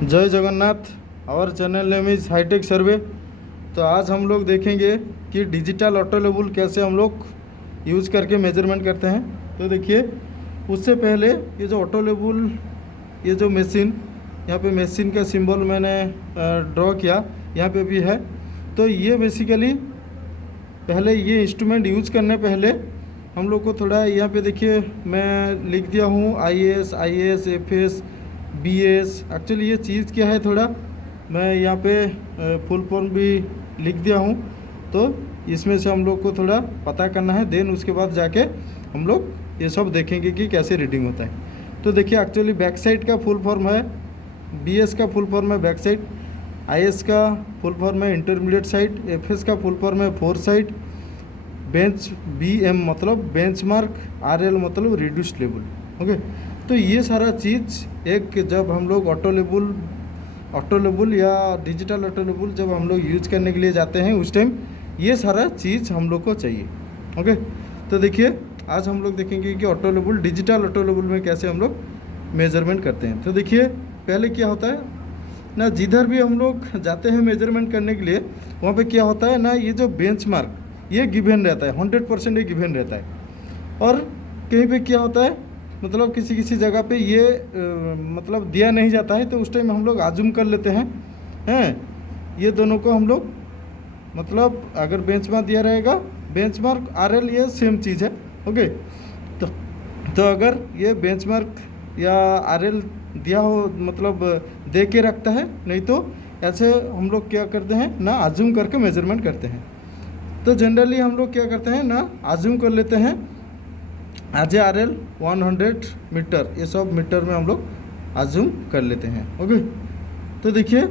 जय Jagannath. Our channel name is Hitech Survey. तो आज हम लोग देखेंगे कि डिजिटल ऑटो लेबल कैसे हम लोग यूज़ करके मेजरमेंट करते हैं। तो देखिए, उससे पहले ये जो ऑटो लेबल, ये जो मशीन, यहाँ पे मशीन का सिंबल मैंने ड्रॉ किया, यहाँ पे भी है। तो ये बेसिकली पहले ये इंस्ट्रूमेंट यूज़ करने पहले हम लोग को थोड़ा, यहाँ पे देखिए मैं लिख दिया हूँ IAS, IAS, FS, BS। Actually ये चीज़ क्या है, थोड़ा मैं यहाँ पे फुल फॉर्म भी लिख दिया हूँ। तो इसमें से हम लोग को थोड़ा पता करना है, देन उसके बाद जाके हम लोग ये सब देखेंगे कि कैसे रीडिंग होता है। तो देखिए, एक्चुअली बैक साइड का फुल फॉर्म है, BS का फुल फॉर्म है बैक साइड, IS का फुल फॉर्म है इंटरमीडिएट साइड, FS का फुल फॉर्म है फोर साइड, बेंच BM मतलब बेंचमार्क, RL मतलब रिड्यूस्ड लेवल। ओके, तो ये सारा चीज़ एक, जब हम लोग ऑटो लेबल या डिजिटल ऑटो लेबल जब हम लोग यूज करने के लिए जाते हैं, उस टाइम ये सारा चीज़ हम लोग को चाहिए। ओके, तो देखिए आज हम लोग देखेंगे कि auto label, digital auto label में कैसे हम लोग मेजरमेंट करते हैं। तो देखिए, पहले क्या होता है ना, जिधर भी हम लोग जाते हैं मेजरमेंट करने के लिए, वहाँ पे क्या होता है ना, ये जो बेंचमार्क ये गिवन रहता है, 100% ये गिवन रहता है। और कहीं पे क्या होता है, मतलब किसी किसी जगह पे ये मतलब दिया नहीं जाता है, तो उस टाइम हम लोग आजूम कर लेते हैं ये दोनों को हम लोग, मतलब अगर बेंचमार्क दिया रहेगा, बेंचमार्क RL ये सेम चीज़ है। ओके, तो अगर ये बेंचमार्क या RL दिया हो, मतलब दे के रखता है, नहीं तो ऐसे हम लोग क्या करते हैं ना, आजूम करके मेजरमेंट करते हैं। तो जनरली हम लोग क्या करते हैं ना, आजूम कर लेते हैं आज RL 100 मीटर, ये सब मीटर में हम लोग आजूम कर लेते हैं। ओके, तो देखिए,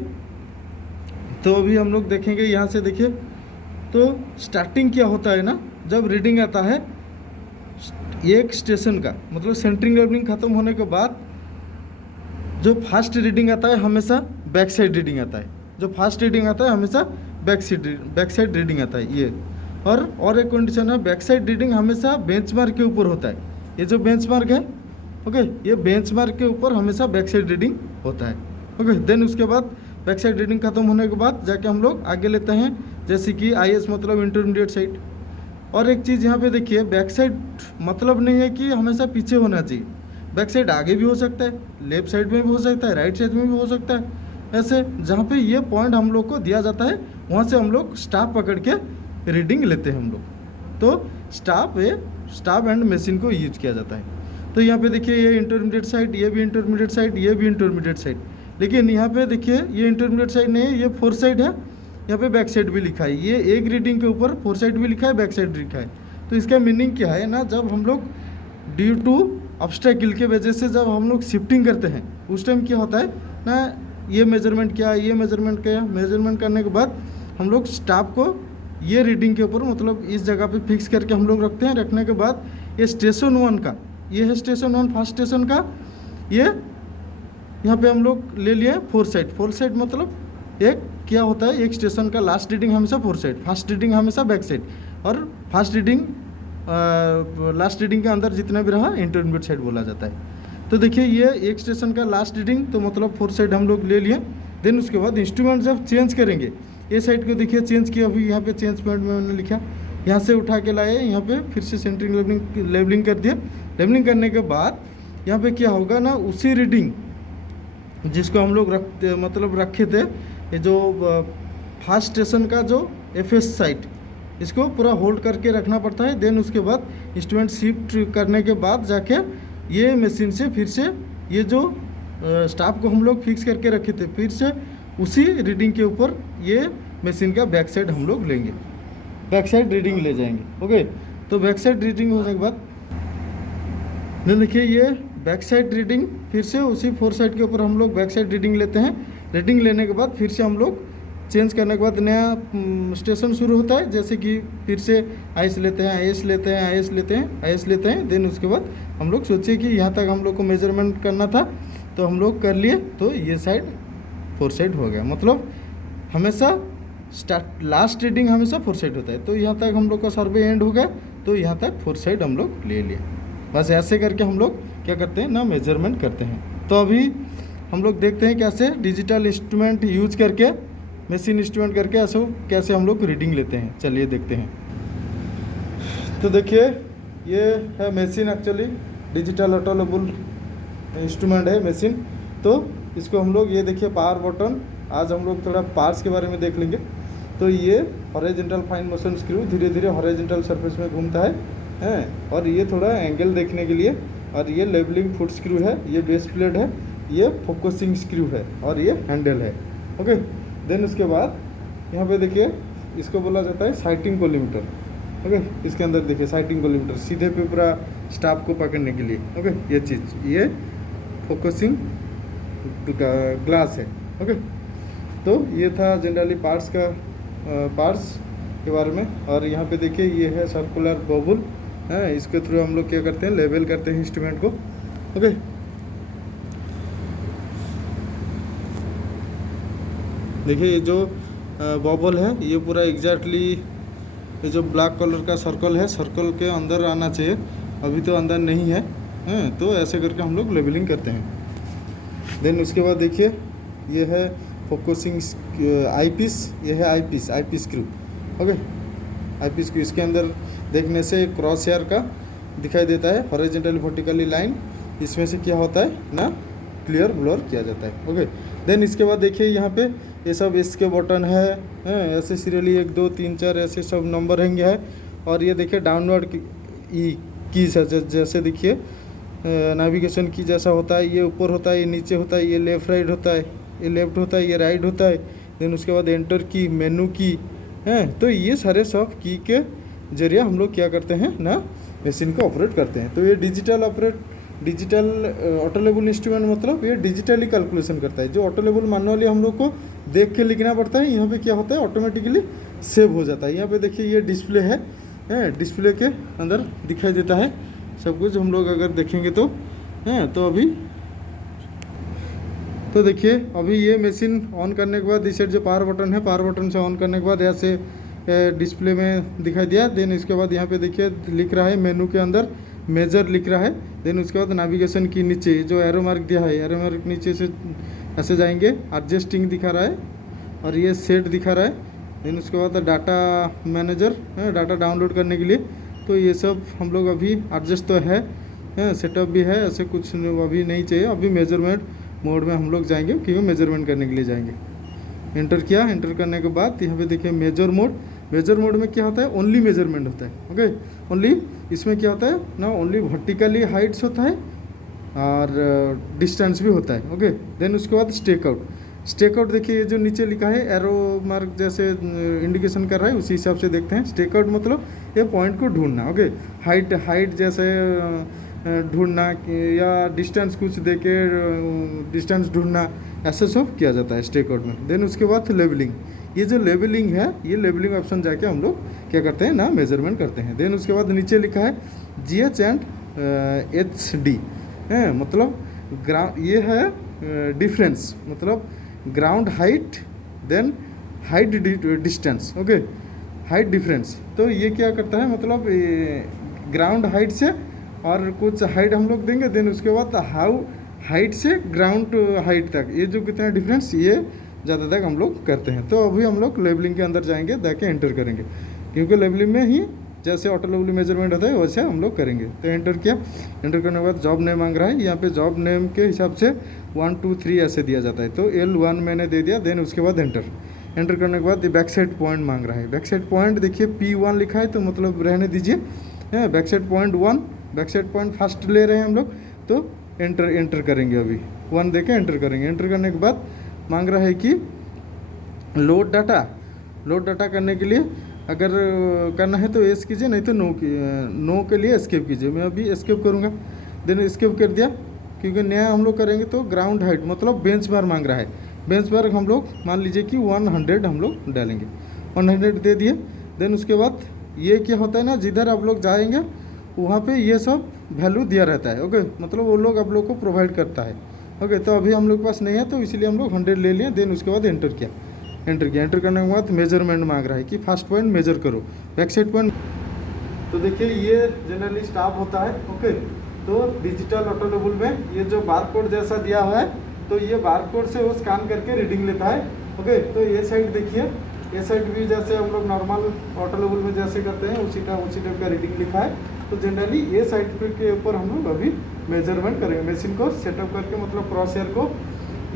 तो अभी हम लोग देखेंगे यहाँ से। देखिए, तो स्टार्टिंग क्या होता है ना, जब रीडिंग आता है एक स्टेशन का, मतलब सेंटरिंग लेवलिंग ख़त्म होने के बाद जो फास्ट रीडिंग आता है, हमेशा बैक साइड रीडिंग आता है। जो फास्ट रीडिंग आता है हमेशा बैक साइड रीडिंग आता है ये। और एक कंडीशन है, बैक साइड रीडिंग हमेशा बेंचमार्क के ऊपर होता है। ये जो बेंचमार्क है, ओके, ये बेंचमार्क के ऊपर हमेशा बैक साइड रीडिंग होता है। ओके, देन उसके बाद बैक साइड रीडिंग खत्म होने के बाद जाके हम लोग आगे लेते हैं, जैसे कि IS मतलब इंटरमीडिएट साइड। और एक चीज़ यहाँ पे देखिए, बैक साइड मतलब नहीं है कि हमेशा पीछे होना चाहिए, बैक साइड आगे भी हो सकता है, लेफ्ट साइड में भी हो सकता है, राइट साइड में भी हो सकता है। ऐसे जहाँ पे ये पॉइंट हम लोग को दिया जाता है, वहाँ से हम लोग स्टाफ पकड़ के रीडिंग लेते हैं हम लोग। तो स्टाफ एंड मशीन को यूज किया जाता है। तो यहाँ पे देखिए, ये इंटरमीडिएट साइड, ये भी इंटरमीडिएट साइड, ये भी इंटरमीडिएट साइड। लेकिन यहाँ पे देखिए, ये इंटरमीडिएट साइड नहीं है, ये फोर साइड है। यहाँ पे बैक साइड भी लिखा है, ये एक रीडिंग के ऊपर फोर साइड भी लिखा है, बैक साइड लिखा है। तो इसका मीनिंग क्या है ना, जब हम लोग ड्यू टू ऑब्स्टेकल के वजह से जब हम लोग शिफ्टिंग करते हैं, उस टाइम क्या होता है ना, ये मेजरमेंट किया, ये मेजरमेंट किया, मेजरमेंट करने के बाद हम लोग स्टाफ को ये रीडिंग के ऊपर, मतलब इस जगह पे फिक्स करके हम लोग रखते हैं। रखने के बाद ये स्टेशन 1 का, ये है स्टेशन 1 फर्स्ट स्टेशन का, ये यहाँ पे हम लोग ले लिए फोर साइड मतलब एक क्या होता है, एक स्टेशन का लास्ट रीडिंग हमेशा फोर साइड, फर्स्ट रीडिंग हमेशा बैक साइड, और फर्स्ट रीडिंग लास्ट रीडिंग के अंदर जितना भी रहा इंटरमीडिएट साइड बोला जाता है। तो देखिए, ये एक स्टेशन का लास्ट रीडिंग, तो मतलब फोर साइड हम लोग ले लिए। देन उसके बाद इंस्ट्रूमेंट जब चेंज करेंगे, ये साइड को देखिए चेंज किया, अभी यहाँ पे चेंज पॉइंट में मैंने लिखा, यहाँ से उठा के लाए, यहाँ पे फिर से सेंटरिंग लेवलिंग कर दिया। लेवलिंग करने के बाद यहाँ पे क्या होगा ना, उसी रीडिंग जिसको हम लोग रखे थे, ये जो फर्स्ट स्टेशन का जो FS साइड, इसको पूरा होल्ड करके रखना पड़ता है। देन उसके बाद इंस्ट्रूमेंट शिफ्ट करने के बाद जाके ये मशीन से फिर से ये जो स्टाफ को हम लोग फिक्स करके रखे थे, फिर से उसी रीडिंग के ऊपर ये मशीन का बैक साइड हम लोग लेंगे, बैक साइड रीडिंग ले जाएंगे। ओके, तो बैक साइड रीडिंग होने के बाद देखिए, ये बैक साइड रीडिंग फिर से उसी फोर साइड के ऊपर हम लोग बैक साइड रीडिंग लेते हैं। रीडिंग लेने के बाद फिर से हम लोग चेंज करने के बाद नया स्टेशन शुरू होता है, जैसे कि फिर से IS लेते हैं, IS लेते हैं, IS लेते हैं, IS लेते हैं। देन उसके बाद हम लोग सोचिए कि यहाँ तक हम लोग को मेजरमेंट करना था, तो हम लोग कर लिए, तो ये साइड फोर साइड हो गया। मतलब हमेशा लास्ट रीडिंग हमेशा फोर साइड होता है। तो यहाँ तक हम लोग का सर्वे एंड हो गया, तो यहाँ तक फोर साइड हम लोग ले लिए। बस ऐसे करके हम लोग क्या करते हैं ना, मेजरमेंट करते हैं। तो अभी हम लोग देखते हैं कैसे डिजिटल इंस्ट्रूमेंट यूज करके, मशीन इंस्ट्रूमेंट करके ऐसे कैसे हम लोग रीडिंग लेते हैं। चलिए देखते हैं। तो देखिए ये है machine, actually digital auto level instrument है मशीन। तो इसको हम लोग, ये देखिए पावर बटन, आज हम लोग थोड़ा पार्ट्स के बारे में देख लेंगे। तो ये हॉरिजॉन्टल फाइन मोशन स्क्रू धीरे धीरे हॉरिजॉन्टल सरफेस में घूमता है, और ये थोड़ा एंगल देखने के लिए। और ये लेवलिंग फुट स्क्रू है, ये बेस प्लेट है, ये फोकसिंग स्क्रू है, और ये हैंडल है। ओके, देन उसके बाद यहाँ पे देखिए इसको बोला जाता है साइटिंग कोलीमीटर। ओके, इसके अंदर देखिए साइटिंग कोलीमीटर सीधे पे पूरा स्टाफ को पकड़ने के लिए। ओके, ये चीज़, ये फोकसिंग ग्लास है। ओके, तो ये था जनरली पार्ट्स के बारे में। और यहाँ पे देखिए ये है सर्कुलर बबल है, इसके थ्रू हम लोग क्या करते हैं, लेबल करते हैं इंस्ट्रूमेंट को। ओके, देखिए ये जो बबल है ये पूरा एग्जैक्टली ये जो ब्लैक कलर का सर्कल है, सर्कल के अंदर आना चाहिए, अभी तो अंदर नहीं है, तो ऐसे करके हम लोग लेबलिंग करते हैं। देन उसके बाद देखिए ये है फोकसिंग आईपीस, ये है eyepiece screw. Okay, eyepiece screw, इसके अंदर देखने से क्रॉस हेयर का दिखाई देता है, हॉरिजॉन्टली वर्टिकली लाइन, इसमें से क्या होता है ना, क्लियर ब्लर किया जाता है। ओके, देन इसके बाद देखिए यहाँ पे ये सब इसके बटन है, ऐसे सीरियली 1 2 3 4 ऐसे सब नंबर हैंगे है। और ये देखिए डाउनवर्ड कीज है, जैसे देखिए नेविगेशन की जैसा होता है, ये ऊपर होता है, ये नीचे होता है, ये लेफ़्ट राइट होता है, ये लेफ्ट होता है, ये राइट होता है। देन उसके बाद एंटर की, मेनू की है। तो ये सारे सब की के जरिए हम लोग क्या करते हैं ना, मशीन को ऑपरेट करते हैं। तो ये डिजिटल ऑटो लेवल इंस्ट्रूमेंट मतलब ये डिजिटली कैलकुलेशन करता है। जो ऑटो लेवल मैनुअली हम लोग को देख के लिखना पड़ता है, यहाँ पे क्या होता है ऑटोमेटिकली सेव हो जाता है। यहाँ पे देखिए ये डिस्प्ले है, डिस्प्ले के अंदर दिखाई देता है सब कुछ। हम लोग अगर देखेंगे तो तो देखिए अभी ये मशीन ऑन करने के बाद इस साइड जो पावर बटन है, पावर बटन से ऑन करने के बाद ऐसे डिस्प्ले में दिखाई दिया। देन इसके बाद यहाँ पे देखिए लिख रहा है मेनू के अंदर मेजर लिख रहा है। देन उसके बाद नेविगेशन की नीचे जो एरो मार्क दिया है, एरो मार्क नीचे से ऐसे जाएंगे, एडजस्टिंग दिखा रहा है, और ये सेट दिखा रहा है। देन उसके बाद डाटा मैनेजर, डाटा डाउनलोड करने के लिए। तो ये सब हम लोग अभी एडजस्ट तो है, सेटअप भी है, ऐसे कुछ अभी नहीं चाहिए। अभी मेजरमेंट मोड में हम लोग जाएंगे, क्योंकि मेजरमेंट करने के लिए जाएंगे। एंटर किया, एंटर करने के बाद यहाँ पे देखिए मेजर मोड में क्या होता है, ओनली मेजरमेंट होता है। ओके, ओनली इसमें क्या होता है ना, ओनली वर्टिकली हाइट्स होता है और डिस्टेंस भी होता है। ओके, देन उसके बाद स्टेक आउट देखिए ये जो नीचे लिखा है एरो मार्क जैसे इंडिकेशन कर रहा है, उसी हिसाब से देखते हैं। स्टेक आउट मतलब ये पॉइंट को ढूंढना। ओके, हाइट जैसे ढूंढना या डिस्टेंस कुछ दे के डिस्टेंस ढूंढना, ऐसा सब किया जाता है स्टेक आउट में। देन उसके बाद लेबलिंग, ये जो लेबलिंग है, ये लेबलिंग ऑप्शन जाके हम लोग क्या करते हैं ना, मेजरमेंट करते हैं। देन उसके बाद नीचे लिखा है GH एंड HD है, मतलब ये है डिफरेंस, मतलब ground height then height distance. Okay, height difference. तो ये क्या करता है, मतलब ग्राउंड हाइट से और कुछ हाइट हम लोग देंगे। देन उसके बाद हाइट से ग्राउंड हाइट तक ये जो कितना डिफरेंस, ये ज़्यादा तक हम लोग करते हैं। तो अभी हम लोग लेबलिंग के अंदर जाएंगे, जाके एंटर करेंगे, क्योंकि लेबलिंग में ही जैसे ऑटो लेवल मेजरमेंट होता है वैसे हम लोग करेंगे। तो एंटर किया, एंटर करने के बाद जॉब नेम मांग रहा है। यहाँ पे जॉब नेम के हिसाब से 1 2 3 ऐसे दिया जाता है। तो L1 मैंने दे दिया। देन उसके बाद एंटर करने के बाद बैक साइड पॉइंट मांग रहा है। बैक साइड पॉइंट देखिए P1 लिखा है, तो मतलब रहने दीजिए। Back side point 1, back side point first ले रहे हैं हम लोग, तो एंटर करेंगे। अभी 1 दे के एंटर करेंगे। एंटर करने के बाद मांग रहा है कि लोड डाटा करने के लिए अगर करना है तो एस कीजिए, नहीं तो नो के लिए एस्केप कीजिए। मैं अभी एस्केप करूँगा। देन एस्केप कर दिया, क्योंकि नया हम लोग करेंगे। तो ग्राउंड हाइट मतलब बेंच बार मांग रहा है। बेंच बार हम लोग मान लीजिए कि 100 हम लोग डालेंगे, 100 दे दिए। देन उसके बाद ये क्या होता है ना, जिधर आप लोग जाएंगे वहाँ पे ये सब वैल्यू दिया रहता है। ओके, मतलब वो लोग आप लोग को प्रोवाइड करता है। ओके, तो अभी हम लोग के पास नहीं है, तो इसलिए हम लोग 100 ले लिए। देन उसके बाद एंटर किया। एंटर करने के बाद मेजरमेंट मांग रहा है कि फर्स्ट पॉइंट मेजर करो, बैक साइड पॉइंट। तो देखिए ये जनरली स्टाफ होता है। ओके, तो डिजिटल ऑटो लेवल में ये जो बारकोड जैसा दिया हुआ है, तो ये बारकोड से वो स्कैन करके रीडिंग लेता है। ओके, तो ये साइड देखिए, ये साइड भी जैसे हम लोग नॉर्मल ऑटो लेवल में जैसे करते हैं उसी टाइप का रीडिंग लिखा है। तो जनरली ये साइड के ऊपर हम लोग अभी मेजरमेंट करेंगे, मशीन को सेटअप करके मतलब क्रॉस हेयर को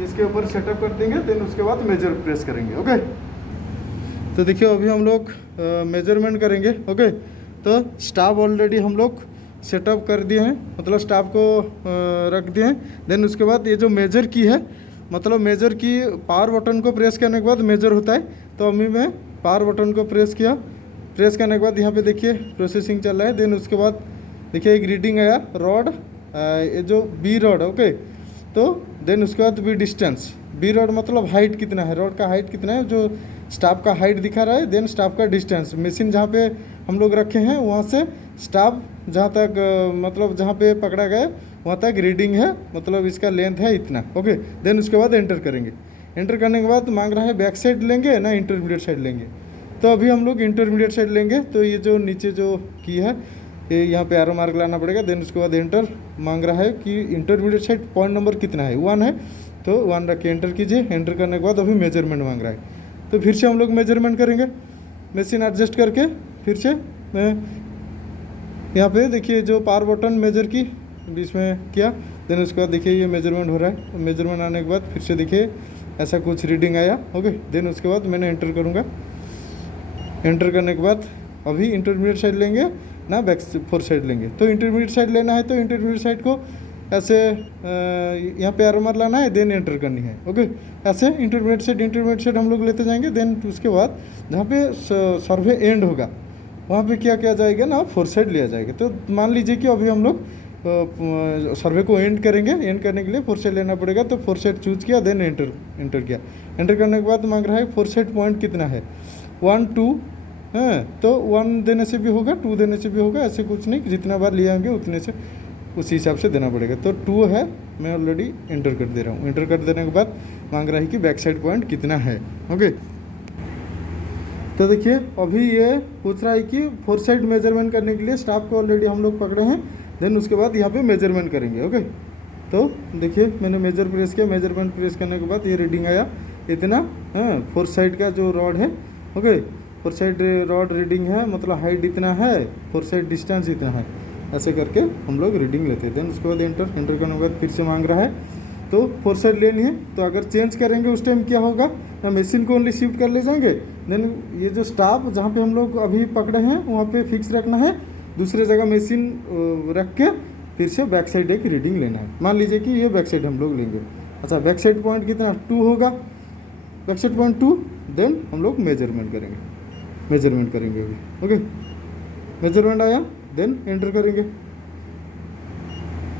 इसके ऊपर सेटअप कर देंगे, देन उसके बाद मेजर प्रेस करेंगे। ओके, तो देखिए अभी हम लोग मेजरमेंट करेंगे। ओके, तो स्टाफ ऑलरेडी हम लोग सेटअप कर दिए हैं, मतलब स्टाफ को रख दिए हैं। देन उसके बाद ये जो मेजर की है, मतलब मेजर की पावर बटन को प्रेस करने के बाद मेजर होता है। तो अभी मैं पावर बटन को प्रेस किया, प्रेस करने के बाद यहाँ पे देखिए प्रोसेसिंग चल रहा है। देन उसके बाद देखिए एक रीडिंग आया रॉड, ये जो बी रॉड। ओके, तो देन उसके बाद बी डिस्टेंस, बी रॉड मतलब हाइट कितना है, रॉड का हाइट कितना है, जो स्टाफ का हाइट दिखा रहा है। देन स्टाफ का डिस्टेंस, मशीन जहाँ पे हम लोग रखे हैं वहाँ से स्टाफ जहाँ तक मतलब जहाँ पे पकड़ा गया वहाँ तक रीडिंग है, मतलब इसका लेंथ है इतना। ओके, देन उसके बाद एंटर करेंगे। एंटर करने के बाद मांग रहा है बैक साइड लेंगे ना इंटरमीडिएट साइड लेंगे। तो अभी हम लोग इंटरमीडिएट साइड लेंगे। तो ये जो नीचे जो की है ये यहाँ पे एरो मार्क लाना पड़ेगा। देन उसके बाद एंटर मांग रहा है कि इंटरमीडिएट साइड पॉइंट नंबर कितना है, 1 है, तो 1 रख के एंटर कीजिए। एंटर करने के बाद अभी मेजरमेंट मांग रहा है, तो फिर से हम लोग मेजरमेंट करेंगे मशीन एडजस्ट करके। फिर से मैं यहाँ पे देखिए जो पावर बटन मेजर की बीच में किया, देन उसके बाद देखिए ये मेजरमेंट हो रहा है। मेजरमेंट आने के बाद फिर से देखिए ऐसा कुछ रीडिंग आया। ओके, देन उसके बाद मैंने एंटर करूँगा। एंटर करने के बाद अभी इंटरमीडिएट साइड लेंगे ना बैक फोर साइड लेंगे। तो इंटरमीडिएट साइड लेना है तो इंटरमीडिएट साइड को ऐसे यहाँ पे एरो मार लाना है, देन एंटर करनी है। ओके, ऐसे इंटरमीडिएट साइड हम लोग लेते जाएंगे। देन उसके बाद जहाँ पे सर्वे एंड होगा वहाँ पे क्या किया जाएगा ना, फोर साइड लिया जाएगा। तो मान लीजिए कि अभी हम लोग सर्वे को एंड करेंगे, एंड करने के लिए फोर साइड लेना पड़ेगा। तो फोर साइड चूज किया, देन एंटर किया। एंटर करने के बाद मांग रहा है फोर साइड पॉइंट कितना है, 1 2 है। तो 1 देने से भी होगा, 2 देने से भी होगा, ऐसे कुछ नहीं, जितना बार ले आएंगे उतने से उसी हिसाब से देना पड़ेगा। तो 2 है, मैं ऑलरेडी एंटर कर दे रहा हूँ। एंटर कर देने के बाद मांग रहा है कि बैक साइड पॉइंट कितना है। ओके, तो देखिए अभी ये पूछ रहा है कि फोर साइड मेजरमेंट करने के लिए स्टाफ को ऑलरेडी हम लोग पकड़े हैं। देन उसके बाद यहाँ पे मेजरमेंट करेंगे। ओके, तो देखिए मैंने मेजर प्रेस किया, मेजरमेंट प्रेस करने के बाद ये रीडिंग आया इतना। हाँ, फोर साइड का जो रॉड है, okay, four side rod reading है, मतलब हाइट इतना है, फोर साइड डिस्टेंस इतना है, ऐसे करके हम लोग रीडिंग लेते हैं। देन उसके बाद एंटर करने के बाद फिर से मांग रहा है तो फोर साइड लेनी है। तो अगर चेंज करेंगे उस टाइम क्या होगा, मशीन को ओनली शिफ्ट कर ले जाएंगे। देन ये जो स्टाफ जहाँ पे हम लोग अभी पकड़े हैं वहाँ पे फिक्स रखना है, दूसरे जगह मशीन रख के फिर से बैक साइड एक रीडिंग लेना है। मान लीजिए कि ये बैक साइड हम लोग लेंगे। अच्छा, बैक साइड पॉइंट कितना, 2 होगा, बैक साइड पॉइंट 2। देन हम लोग मेजरमेंट करेंगे अभी। ओके, मेजरमेंट आया, देन एंटर करेंगे।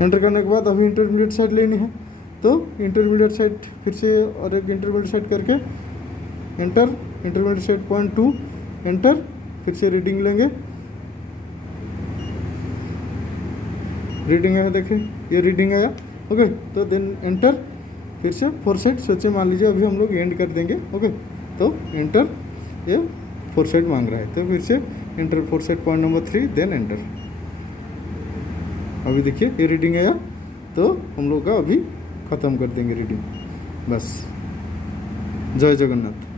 एंटर करने के बाद अभी इंटरमीडिएट साइड लेनी है। तो इंटरमीडिएट साइड फिर से और एक इंटरमीडिएट साइड करके enter, intermediate side point 2 enter, फिर से रीडिंग लेंगे। रीडिंग आया, देखिए ये रीडिंग आया। ओके, तो देन एंटर, फिर से फोर साइड सोचिए, मान लीजिए अभी हम लोग एंड कर देंगे। ओके, तो एंटर, ये फोर साइड मांग रहा है तो फिर से enter, foresight point number 3, then enter. अभी देखिए ये रीडिंग आया, तो हम लोग का अभी ख़त्म कर देंगे रीडिंग। बस, जय जगन्नाथ।